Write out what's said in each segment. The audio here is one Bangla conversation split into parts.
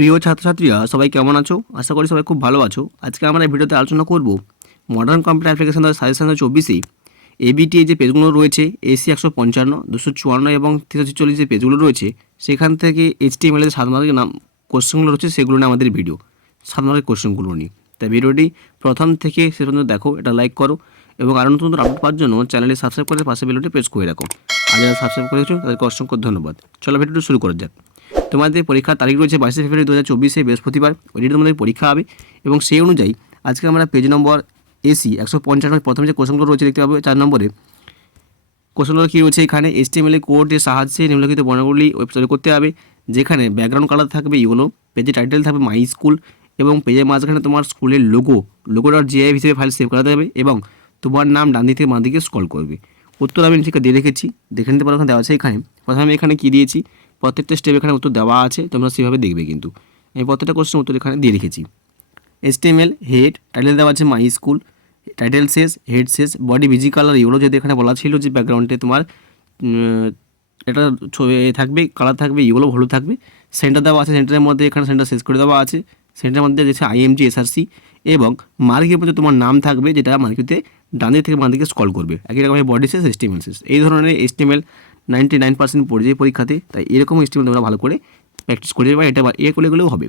প্রিয় ছাত্রছাত্রীরা সবাই কেমন আছো? আশা করি সবাই খুব ভালো আছো। আজকে আমরা এই ভিডিওতে আলোচনা করব modern computer application suggestion 2024 ABTA যে পেজগুলো রয়েছে এসি 155, 254 এবং 346 যে পেজগুলো রয়েছে সেখান থেকে এইচটিএমএল এর 7 মার্কের নাম কোশ্চেনগুলো রয়েছে সেগুলো নিয়ে আমাদের ভিডিও 7 মার্কের কোশ্চেনগুলো নিয়ে। তাই ভিডিওটি প্রথম থেকে শেষ পর্যন্ত দেখো, এটা লাইক করো এবং আরও নতুন আপডেট পাওয়ার জন্য চ্যানেলটি সাবস্ক্রাইব করে পাশে বেলটি প্রেস করে রাখো। আর যারা সাবস্ক্রাইব করেছো তাদেরকে অসংখ্য ধন্যবাদ। চলো ভিডিওটি শুরু করা যাক। তোমাদের পরীক্ষার তারিখ রয়েছে 22 ফেব্রুয়ারি 2024 বৃহস্পতিবার। ওই ডেটে তোমাদের পরীক্ষা হবে এবং সেই অনুযায়ী আজকে আমরা পেজ নম্বর এসি 155 প্রথমে যে কোশ্চেনগুলো রয়েছে দেখতে পাবে 4 নম্বরে কোশ্চেনগুলো কী রয়েছে। এখানে এইচটিএমএল কোডের সাহায্যে নিম্নলিখিত বর্ণগুলি ওয়েবসাইটে করতে হবে, যেখানে ব্যাকগ্রাউন্ড কালার থাকবে ইয়েলো, পেজের টাইটেল থাকবে মাই স্কুল এবং পেজের মাঝখানে তোমার স্কুলের লোগো.jpg হিসেবে ফাইল সেভ করাতে হবে এবং তোমার নাম ডান দিক থেকে বাঁ দিকে স্ক্রল করবে। উত্তর আমি ঠিক দিয়ে রেখেছি, দেখে নিতে পারো এখানে দেওয়া আছে। এখানে প্রথমে আমি এখানে কী দিয়েছি, প্রত্যেকটা স্টেপ এখানে উত্তর দেওয়া আছে, তোমরা সেভাবে দেখবে। কিন্তু আমি প্রত্যেকটা কোশ্চেন উত্তর এখানে দিয়ে রেখেছি। এইচটিএমএল হেড টাইটেল দেওয়া আছে মাই স্কুল, টাইটেল শেষ, হেড শেষ, বডি ভিজি কালার ইয়েলো, যদি এখানে বলা ছিল যে ব্যাকগ্রাউন্ডে তোমার এটা থাকবে, কালার থাকবে ইয়েলো, হলুদ থাকবে। সেন্টার দেওয়া আছে, সেন্টারের মধ্যে এখানে সেন্টার শেষ করে দেওয়া আছে, সেন্টারের মধ্যে যেটা IMG SRC এবং মার্কের মধ্যে তোমার নাম থাকবে, যেটা মার্কেতে ডান দিক থেকে বাঁ দিকে স্ক্রল করবে। একই রকম বডি শেষ, এইচটিএমএল শেষ। এই ধরনের এইচটিএমএল 99% পড়ে যায় পরীক্ষাতে, তাই এরকম এইচটিএমএল তোমরা ভালো করে প্র্যাকটিস করে যাবে, এটা করলে গেলেও হবে।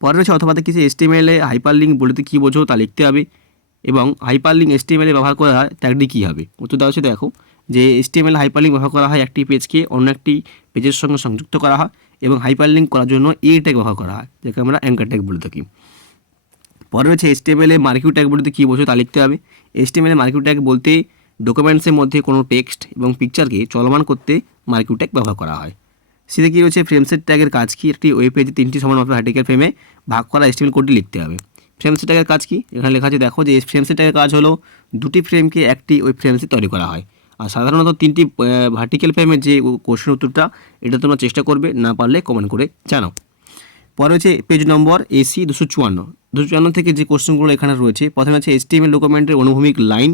পরে রয়েছে অথবা কিছু এইচটিএমএল এ হাইপার লিঙ্ক বলতে কী বোঝো তা লিখতে হবে এবং হাইপার লিঙ্ক এইচটিএমএল ব্যবহার করা হয় ট্যাগটি কী হবে। উত্তর দেওয়া হচ্ছে দেখো যে এইচটিএমএল হাইপার লিঙ্ক ব্যবহার করা হয় একটি পেজকে অন্য একটি পেজের সঙ্গে সংযুক্ত করা হয় এবং হাইপার লিঙ্ক করার জন্য এই ট্যাগ ব্যবহার করা হয়, যাকে আমরা অ্যাঙ্কার ট্যাগ বলে থাকি। পরে রয়েছে এইচটিএমএল এ মার্কিউ ট্যাগ বলতে কী বোঝো তা লিখতে হবে। এইচটিএমএল এ মার্কিউ ট্যাগ বলতে ডকুমেন্টসের মধ্যে কোনো টেক্সট এবং পিকচারকে চলমান করতে মার্কিউ ট্যাগ ব্যবহার করা হয়। সেটা কী রয়েছে, ফ্রেমসেট ট্যাগের কাজ কি, একটি ওয়েব পেজে 3টি সমানভাবে ভার্টিক্যাল ফ্রেমে ভাগ করা এইচটিএমএল কোডটি লিখতে হবে। ফ্রেমসেট ট্যাগের কাজ কি, এখানে লেখা আছে দেখো যে ফ্রেমসেট ট্যাগের কাজ হলো দুটি ফ্রেমকে একটি ওয়েব ফ্রেমসে তৈরি করা হয়। আর সাধারণত 3টি ভার্টিক্যাল ফ্রেমের যে কোশ্চেন উত্তরটা এটা তোমরা চেষ্টা করবে, না পারলে কমেন্ট করে জানাও। পরে হচ্ছে পেজ নম্বর এসি 254 থেকে যে কোশ্চেনগুলো এখানে রয়েছে, প্রথমে আছে এইচটিএমএল ডকুমেন্টের অনুভূমিক লাইন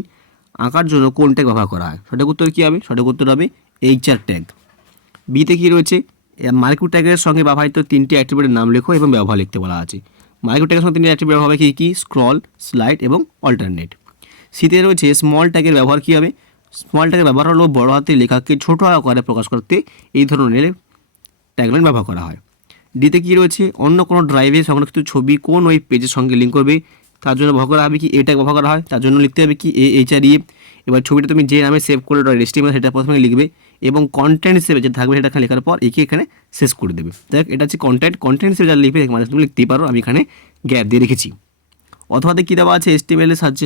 আঁকার জন্য কোন ট্যাগ ব্যবহার করা হয়। সঠিক উত্তর কী হবে, সঠিক উত্তর হবে HR ট্যাগ। বিতে কী রয়েছে, মার্কিউ ট্যাগের সঙ্গে ব্যবহৃত 3টি অ্যাট্রিবিউটের নাম লেখো এবং ব্যবহার লিখতে বলা আছে। মার্কিউ ট্যাগের সঙ্গে 3টি অ্যাট্রিবিউট হবে কি, স্ক্রল, স্লাইড এবং অল্টারনেট। সিতে রয়েছে স্মল ট্যাগের ব্যবহার কী হবে। স্মল ট্যাগের ব্যবহার হলো বড় হাতের লেখাকে ছোট আকারে প্রকাশ করতে এই ধরনের ট্যাগলাইন ব্যবহার করা হয়। ডিতে কী রয়েছে, অন্য কোনো ড্রাইভে সংরক্ষিত ছবি কোন ওয়েব পেজের সঙ্গে লিঙ্ক করবে, তার জন্য ব্যবহার করা হবে কি, ট্যাগ ব্যবহার করা হয়, তার জন্য লিখতে হবে কি HRE। এবার ছবিটা তুমি যে নামে সেভ করে HTML সেটা প্রথমে লিখবে এবং কন্টেন্ট হিসেবে যেটা থাকবে সেটা এখানে লেখার পর এখানে শেষ করে দেবে। দেখ এটা হচ্ছে কন্টেন্ট হিসেবে যা লিখবে মানে তুমি লিখতেই পারো, আমি এখানে গ্যাপ দিয়ে রেখেছি। অথবা কী দেওয়া আছে, HTML এর সাহায্যে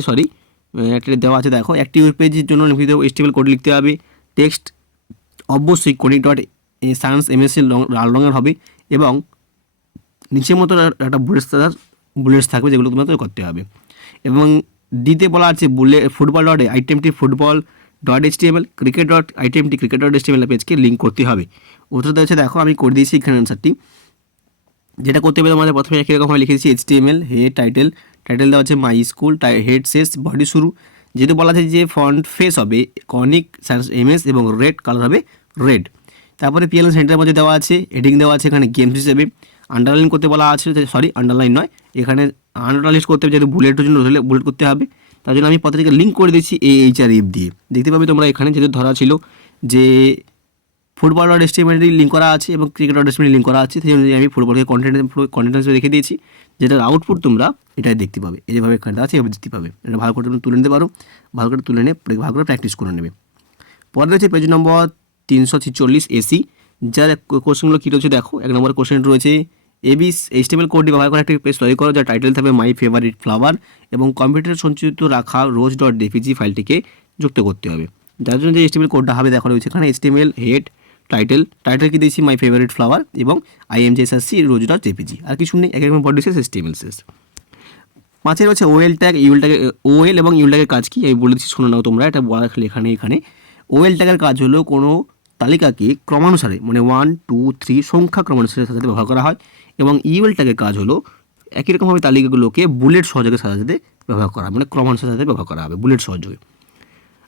একটা দেওয়া আছে দেখো, একটি ওয়েব পেজের জন্য লিখিত HTML কোড লিখতে হবে। টেক্সট অবশ্যই conic.sans MS লাল রঙের হবে এবং নিচের মতো একটা বুলেটস থাকবে, যেগুলো তোমাদের করতে হবে। এবং ডিতে বলা আছে football.itemtfootball.html, cricket.itemtcricket.html পেজকে লিঙ্ক করতে হবে। উত্তর দেওয়া হচ্ছে দেখো, আমি করে দিয়েছি এখানে অ্যান্সারটি। যেটা করতে হবে তোমাদের প্রথমে একই রকমভাবে লিখে দিচ্ছি HTML হেড টাইটেল দেওয়া হচ্ছে মাই স্কুল, হেড শেষ, বডি শুরু। যেহেতু বলা আছে যে ফন্ট ফেস হবে conic sans MS এবং রেড কালার হবে রেড। তারপরে PLN সেন্টারের মধ্যে দেওয়া আছে হেডিং দেওয়া আছে এখানে গেমস হিসেবে। আন্ডারলাইন করতে বলা আছে, আন্ডারলাইন নয়, এখানে আন্ডারলাইন করতে হবে, যেহেতু বুলেটের জন্য বুলেট করতে হবে, তার জন্য আমি প্রত্যেকটা লিঙ্ক করে দিচ্ছি HRF দিয়ে। দেখতে পাবে তোমরা এখানে যেহেতু ধরা ছিল যে football.html লিঙ্ক করা আছে এবং cricket.html লিঙ্ক করা আছে, সেই অনুযায়ী আমি ফুটবলকে কন্টেন্ট হিসেবে রেখে দিয়েছি, যেটার আউটপুট তোমরা এটাই দেখতে পাবে। এইভাবে এখানে আছে, এভাবে দেখতে পাবে। এটা ভালো করে তুমি তুলে নিতে পারো, ভালো করে তুলে নিয়ে ভালো করে প্র্যাকটিস করে নেবে। পরে রয়েছে পেজ নম্বর 346 এসি, যার কোশ্চেনগুলো কী রয়েছে দেখো। 1 নম্বর কোশ্চেন রয়েছে HTML কোডটি ব্যবহার করে একটি পেজ তৈরি করো, যার টাইটেল থাকবে মাই ফেভারিট ফ্লাওয়ার এবং কম্পিউটারে সঞ্চিত রাখা rose.jpg ফাইলটিকে যুক্ত করতে হবে। যার জন্য যে HTML কোডটা হবে দেখো রয়েছে এখানে HTML হেড টাইটেল কি দিয়েছি মাই ফেভারিট ফ্লাওয়ার এবং IMG SRC rose.jpg, আর কিছু নেই, একরকম বডি শেষ, HTML শেষ। 5 রয়েছে OL ট্যাগ OL এবং ইউল ট্যাগের কাজ কি আমি বলে দিচ্ছি, শুনে নাও তোমরা, এটা বলা লেখা নেই এখানে। OL ট্যাগের কাজ হলো কোনো তালিকাকে ক্রমানুসারে মানে 1, 2, 3 সংখ্যা ক্রমানুসারে সাজাতে ব্যবহার করা হয় এবং ইউএল ট্যাগের কাজ হলো একই রকমভাবে তালিকাগুলোকে বুলেট সহযোগে সাজাতে ব্যবহার করা, মানে ক্রমানুসারে সাজাতে ব্যবহার করা হবে বুলেট সহযোগে।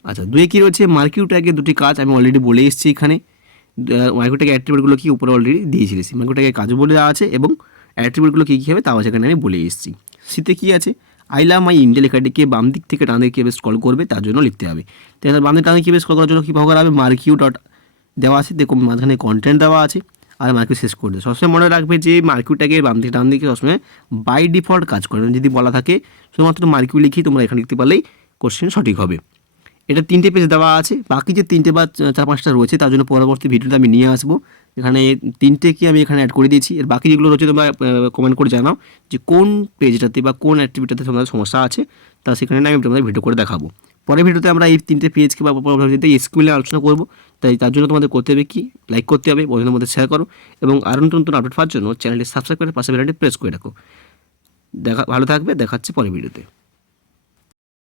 আচ্ছা, 2 কী রয়েছে, মার্কিউ ট্যাগের দুটি কাজ আমি অলরেডি বলে এসেছি এখানে। মার্কিউ ট্যাগের অ্যাট্রিবিউটগুলো কি উপরে অলরেডি দিয়েছিলিস, মার্কিউ ট্যাগের কাজ বলে দেওয়া আছে এবং অ্যাট্রিবিউটগুলো কী কী হবে তাও সেখানে আমি বলে এসেছি। সিতে কী আছে, আই লাভ মাই ইন্ডিয়া লেখাটিকে বাম দিক থেকে ডান দিকে কীভাবে স্ক্রল করবে তার জন্য লিখতে হবে। তো এখানে বাম দিকে ডান দিকে কীভাবে স্ক্রল করার জন্য কী করা হবে, মার্কিউ ডট দেওয়া আছে, দেখুন মাঝখানে কন্টেন্ট দেওয়া আছে আর মার্কিউ শেষ করে দেয়। সবসময় মনে রাখবে যে মার্কিউটাকে বাম দিকে ডান দিকে সবসময় বাই ডিফল্ট কাজ করে, যদি বলা থাকে শুধুমাত্র মার্কিউ লিখি তোমরা এখানে লিখতে পারলেই কোশ্চেন সঠিক হবে। এটা 3টে পেজ দেওয়া আছে, বাকি যে 3টে বা 4-5টা রয়েছে তার জন্য পরবর্তী ভিডিওতে আমি নিয়ে আসবো। এখানে 3টে কি আমি এখানে অ্যাড করে দিয়েছি, এর বাকি যেগুলো রয়েছে তোমরা কমেন্ট করে জানাও যে কোন পেজটাতে বা কোন অ্যাক্টিভিটিতে তোমাদের সমস্যা আছে, তা সেখানে আমি তোমাদের ভিডিও করে দেখাবো। পরের ভিডিওতে আমরা এই 3টে পেজকে বা পরবর্তীতে স্কুলে আলোচনা করবো। তাই তার জন্য তোমাদের করতে হবে কি, লাইক করতে হবে, বন্ধুদের মধ্যে শেয়ার করো এবং আরও নতুন নতুন আপডেট পাওয়ার জন্য চ্যানেলটি সাবস্ক্রাইব করে পাশে বেলটি প্রেস করে রাখো। ভালো থাকবে, দেখাচ্ছে পরের ভিডিওতে।